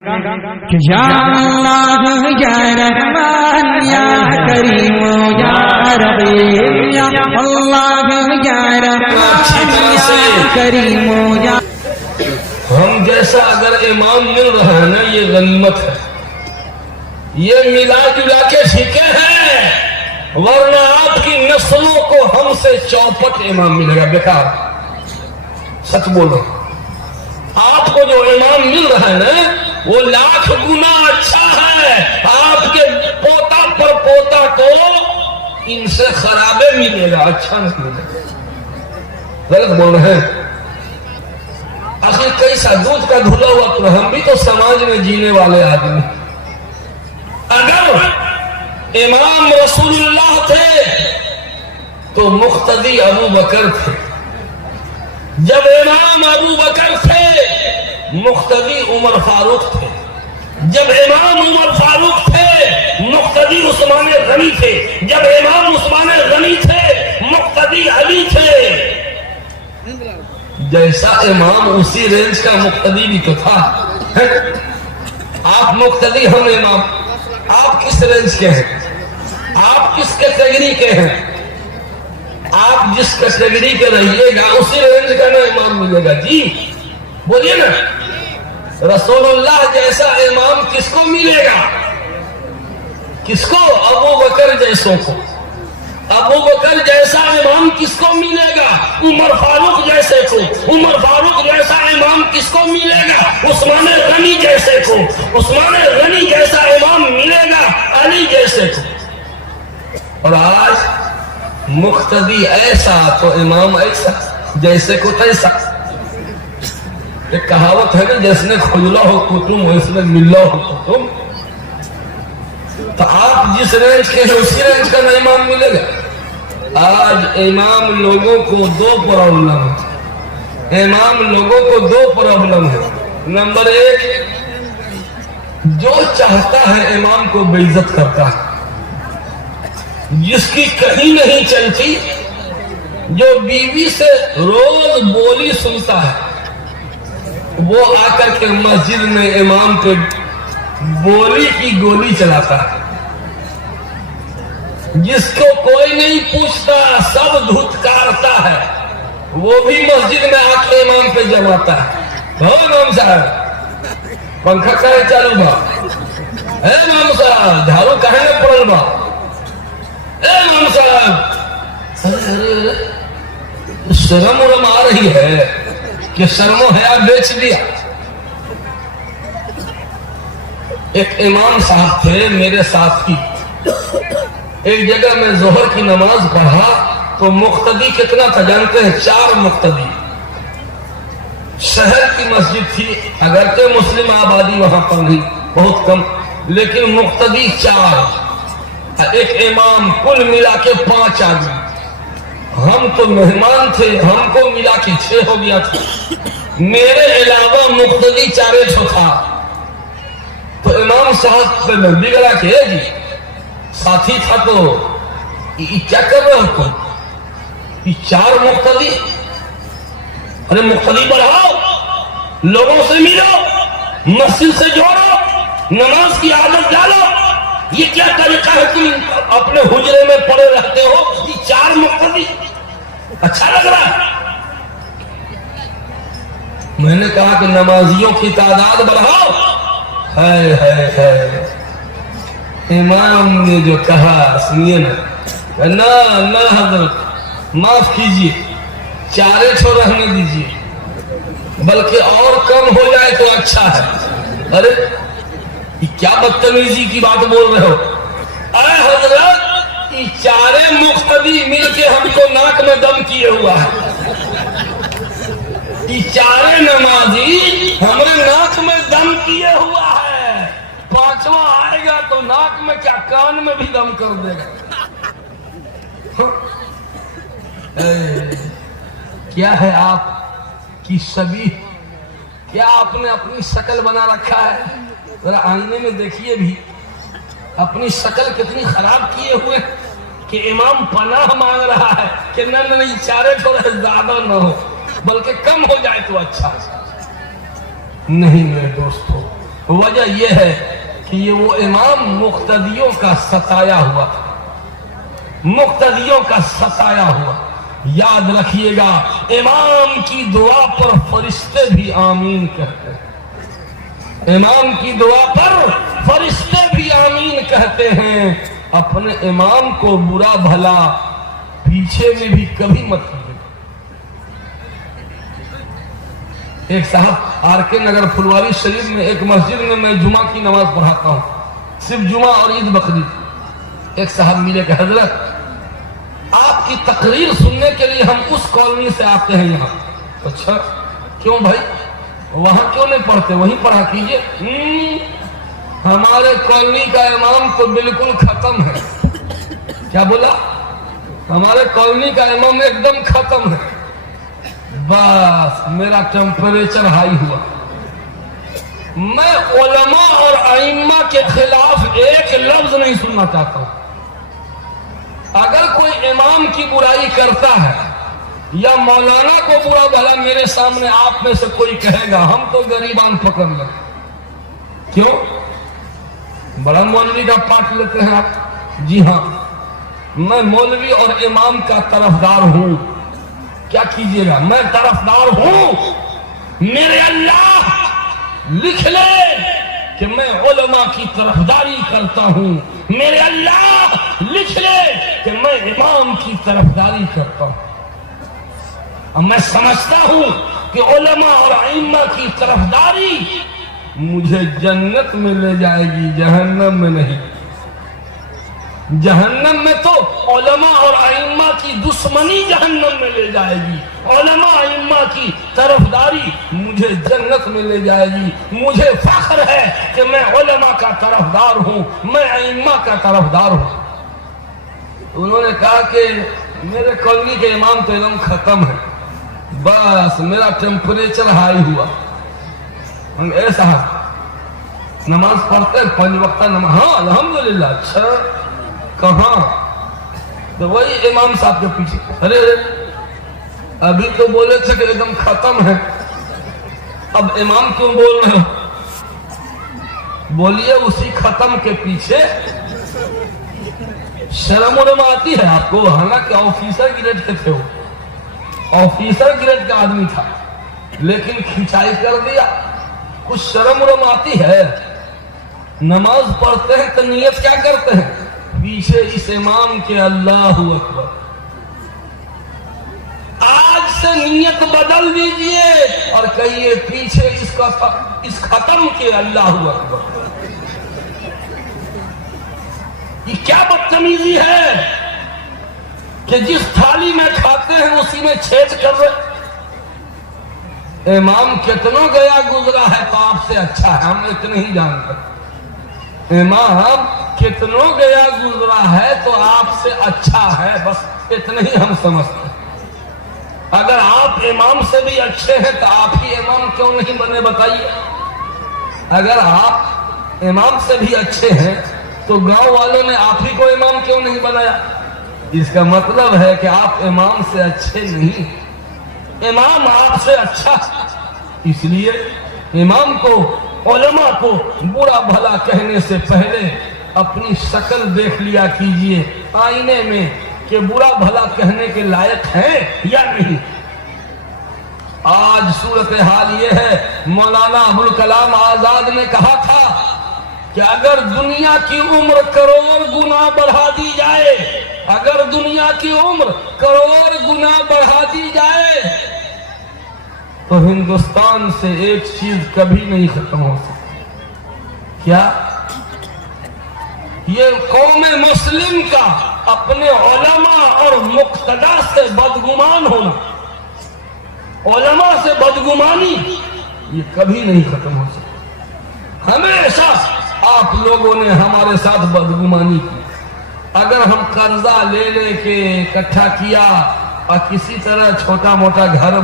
کہ یا اللہ یا رحمان یا کریم یا رحیم یا اللہ یا رحمان یا کریم یا ہم جیسا اگر امام مل رہا ہے نا یہ غنیمت ہے، یہ ملا جلا کے ٹھیکے ہیں، ورنہ آپ کی نسلوں کو ہم سے چوپٹ امام ملے گا۔ بیکار سچ بولو، آپ کو جو امام مل رہا ہے نا وہ لاکھ گنا اچھا ہے، آپ کے پوتا پر پوتا کو ان سے خرابے ملے گا، اچھا نہیں ملے گا۔ غلط بول رہے ہیں۔ آخر کیسا دودھ کا دھلا ہوا تو ہم بھی تو سماج میں جینے والے آدمی۔ اگر امام رسول اللہ تھے تو مقتدی ابو بکر تھے، جب امام ابو بکر تھے مقتدی عمر فاروق تھے، جب امام عمر فاروق تھے مقتدی عثمان غنی تھے، جب امام عثمان غنی تھے مقتدی علی تھے۔ جیسا امام اسی رینج کا مقتدی بھی تو تھا۔ آپ مقتدی، ہم امام۔ آپ کس رینج کے ہیں؟ آپ کس کیٹیگری کے ہیں؟ آپ جس کیٹیگری کے رہیے گا اسی رینج کا نا امام ملے گا۔ جی بولیے نا، رسول اللہ جیسا امام کس کو ملے گا؟ کس کو؟ ابو بکر جیسوں کو۔ ابو بکر جیسا امام کس کو ملے گا؟ عمر فاروق جیسے کو۔ عمر فاروق جیسا امام کس کو ملے گا؟ عثمان غنی جیسے کو۔ عثمان غنی جیسا امام ملے گا علی جیسے کو۔ اور آج مقتدی ایسا تو امام ایسا، جیسے کو تیسا۔ ایک کہاوت ہے کہ جس نے کھجلا ہو کتم اس نے ملا ہو کتم۔ تو آپ جس رینج کے ہیں اسی رینج کا نا امام ملے گا۔ آج امام لوگوں کو دو پرابلم ہے۔ امام لوگوں کو دو پرابلم ہے۔ نمبر ایک، جو چاہتا ہے امام کو بے عزت کرتا ہے، جس کی کہیں نہیں چلتی، جو بیوی سے روز بولی سنتا ہے، وہ آ کر کے مسجد میں امام کے بولی کی گولی چلاتا ہے۔ جس کو کوئی نہیں پوچھتا، سب دھتکارتا ہے، وہ بھی مسجد میں آ کے امام پہ جماتا ہے۔ ہو امام صاحب پنکھا کہیں چالو با، اے امام صاحب جھاڑو کہیں نہ پڑل با، اے امام صاحب شرم ورم آ رہی ہے کہ شرم و حیا بیچ دیا۔ ایک امام صاحب تھے میرے ساتھی، ایک جگہ میں ظہر کی نماز پڑھا تو مقتدی کتنا تھا جانتے ہیں؟ 4 مقتدی۔ شہر کی مسجد تھی، اگرچہ مسلم آبادی وہاں پر نہیں، بہت کم، لیکن مقتدی 4، ایک امام، کل ملا کے 5 آدمی۔ ہم تو مہمان تھے، ہم کو ملا کے 6 ہو گیا تھا۔ میرے علاوہ مقتدی 4 تھا۔ تو امام صاحب پہ میں بگڑا کہ جی ساتھی تھا تو یہ کیا کر رہے ہو تم؟ یہ 4 مقتدی، ارے مقتدی بڑھاؤ، لوگوں سے ملو، مسجد سے جوڑو، نماز کی عادت ڈالو۔ یہ کیا طریقہ ہے؟ تم اپنے حجرے میں پڑے رہتے ہو، یہ 4 مقتدی اچھا لگ رہا ہے؟ میں نے کہا کہ نمازیوں کی تعداد بڑھاؤ۔ ہے امام نے جو کہا سنیے نا، نہ حضرت معاف کیجیے، 4 چھو رہنے دیجیے، بلکہ اور کم ہو جائے تو اچھا ہے۔ ارے یہ کیا بدتمیزی کی بات بول رہے ہو؟ اے حضرت یہ 4 مقتدی مل کے ہم کو ناک میں دم کیے ہوا ہے۔ یہ 4 نمازی ہمارے ناک میں دم کیے ہوا ہے، 5واں آئے گا تو ناک میں کیا کان میں بھی دم کر دے گا۔ کیا ہے آپ کی شبیہ؟ کیا آپ نے اپنی شکل بنا رکھا ہے؟ ذرا آئینے میں دیکھیے بھی، اپنی شکل کتنی خراب کیے ہوئے کہ امام پناہ مانگ رہا ہے کہ نہیں 4 تھوڑا زیادہ نہ ہو، بلکہ کم ہو جائے تو اچھا۔ نہیں میرے دوستو، وجہ یہ ہے کہ یہ وہ امام مقتدیوں کا ستایا ہوا تھا، مقتدیوں کا ستایا ہوا۔ یاد رکھیے گا، امام کی دعا پر فرشتے بھی آمین کہتے ہیں، امام کی دعا پر فرشتے بھی آمین کہتے ہیں۔ اپنے امام کو برا بھلا پیچھے میں بھی کبھی مت کیجیے۔ ایک صاحب آر کے نگر پھلواری شریف میں ایک مسجد میں جمعہ کی نماز پڑھاتا ہوں، صرف جمعہ اور عید بقرعید۔ ایک صاحب ملے کہ حضرت آپ کی تقریر سننے کے لیے ہم اس کالونی سے آتے ہیں یہاں۔ اچھا کیوں بھائی، وہاں کیوں نہیں پڑھتے، وہیں پڑھا کیجئے۔ ہمارے کالونی کا امام تو بالکل ختم ہے۔ کیا بولا؟ ہمارے کالونی کا امام ایک دم ختم ہے۔ بس میرا ٹیمپریچر ہائی ہوا۔ میں علماء اور ائمہ کے خلاف ایک لفظ نہیں سننا چاہتا ہوں۔ اگر کوئی امام کی برائی کرتا ہے یا مولانا کو برا بھلا میرے سامنے آپ میں سے کوئی کہے گا، ہم تو غریبان پکڑ لیں۔ کیوں؟ بڑا مولوی کا پاٹ لیتے ہیں آپ؟ جی ہاں، میں مولوی اور امام کا طرفدار ہوں۔ کیا کیجیے گا، میں طرفدار ہوں۔ میرے اللہ لکھ لے کہ میں علماء کی طرفداری کرتا ہوں، میرے اللہ لکھ لے کہ میں امام کی طرفداری کرتا ہوں۔ اور میں سمجھتا ہوں کہ علماء اور ائمہ کی طرفداری مجھے جنت میں لے جائے گی، جہنم میں نہیں۔ جہنم میں تو علماء اور ائمہ کی دشمنی جہنم میں لے جائے گی، علماء ائمہ کی طرفداری مجھے جنت میں لے جائے گی۔ مجھے فخر ہے کہ میں علماء کا طرفدار ہوں، میں ائمہ کا طرفدار ہوں۔ انہوں نے کہا کہ میرے کالونی کے امام تو ایک دم ختم ہے، بس میرا ٹیمپریچر ہائی ہوا۔ ایسا نماز پڑھتے ہیں 5 وقتہ نماز؟ ہاں الحمدللہ۔ اچھا کہاں؟ تو وہی امام صاحب کے پیچھے۔ ارے ابھی تو بولے تھے کہ ایک دم ختم ہے، اب امام کیوں بول رہے ہو؟ بولیے اسی ختم کے پیچھے شرم ورم آتی ہے آپ کو؟ حالانکہ آفیسر گریڈ کے تھے، وہ آفیسر گریڈ کا آدمی تھا، لیکن کھنچائی کر دیا۔ کچھ شرم ورم آتی ہے؟ نماز پڑھتے ہیں تو نیت کیا کرتے ہیں؟ پیچھے اس امام کے اللہ اکبر۔ آج سے نیت بدل دیجئے اور کہیے پیچھے اس ختم کے اللہ اکبر۔ یہ کیا بدتمیزی ہے کہ جس تھالی میں کھاتے ہیں اسی میں چھید کر رہے۔ امام کتنا گیا گزرا ہے تو آپ سے اچھا ہے، ہم اتنے ہی جانتے۔ امام کتنا گیا گزرا ہے تو آپ سے اچھا ہے، بس اتنے ہی ہم سمجھتے ہیں۔ اگر آپ امام سے بھی اچھے ہیں تو آپ ہی امام کیوں نہیں بنے بتائیے؟ اگر آپ امام سے بھی اچھے ہیں تو گاؤں والوں نے آپ ہی کو امام کیوں نہیں بنایا؟ اس کا مطلب ہے کہ آپ امام سے اچھے نہیں، امام آپ سے اچھا۔ اس لیے امام کو، علماء کو برا بھلا کہنے سے پہلے اپنی شکل دیکھ لیا کیجئے آئینے میں کہ برا بھلا کہنے کے لائق ہے یا نہیں۔ آج صورتحال یہ ہے، مولانا ابوالکلام آزاد نے کہا تھا کہ اگر دنیا کی عمر کروڑ گنا بڑھا دی جائے، اگر دنیا کی عمر کروڑ گنا بڑھا دی جائے تو ہندوستان سے ایک چیز کبھی نہیں ختم ہو سکتی۔ کیا؟ یہ قوم مسلم کا اپنے علماء اور مقتدا سے بدگمان ہونا، علماء سے بدگمانی، یہ کبھی نہیں ختم ہو سکتی۔ ہمیشہ آپ لوگوں نے ہمارے ساتھ بدگمانی کی۔ اگر ہم قرضہ لے لے کے اکٹھا کیا اور کسی طرح چھوٹا موٹا گھر بنا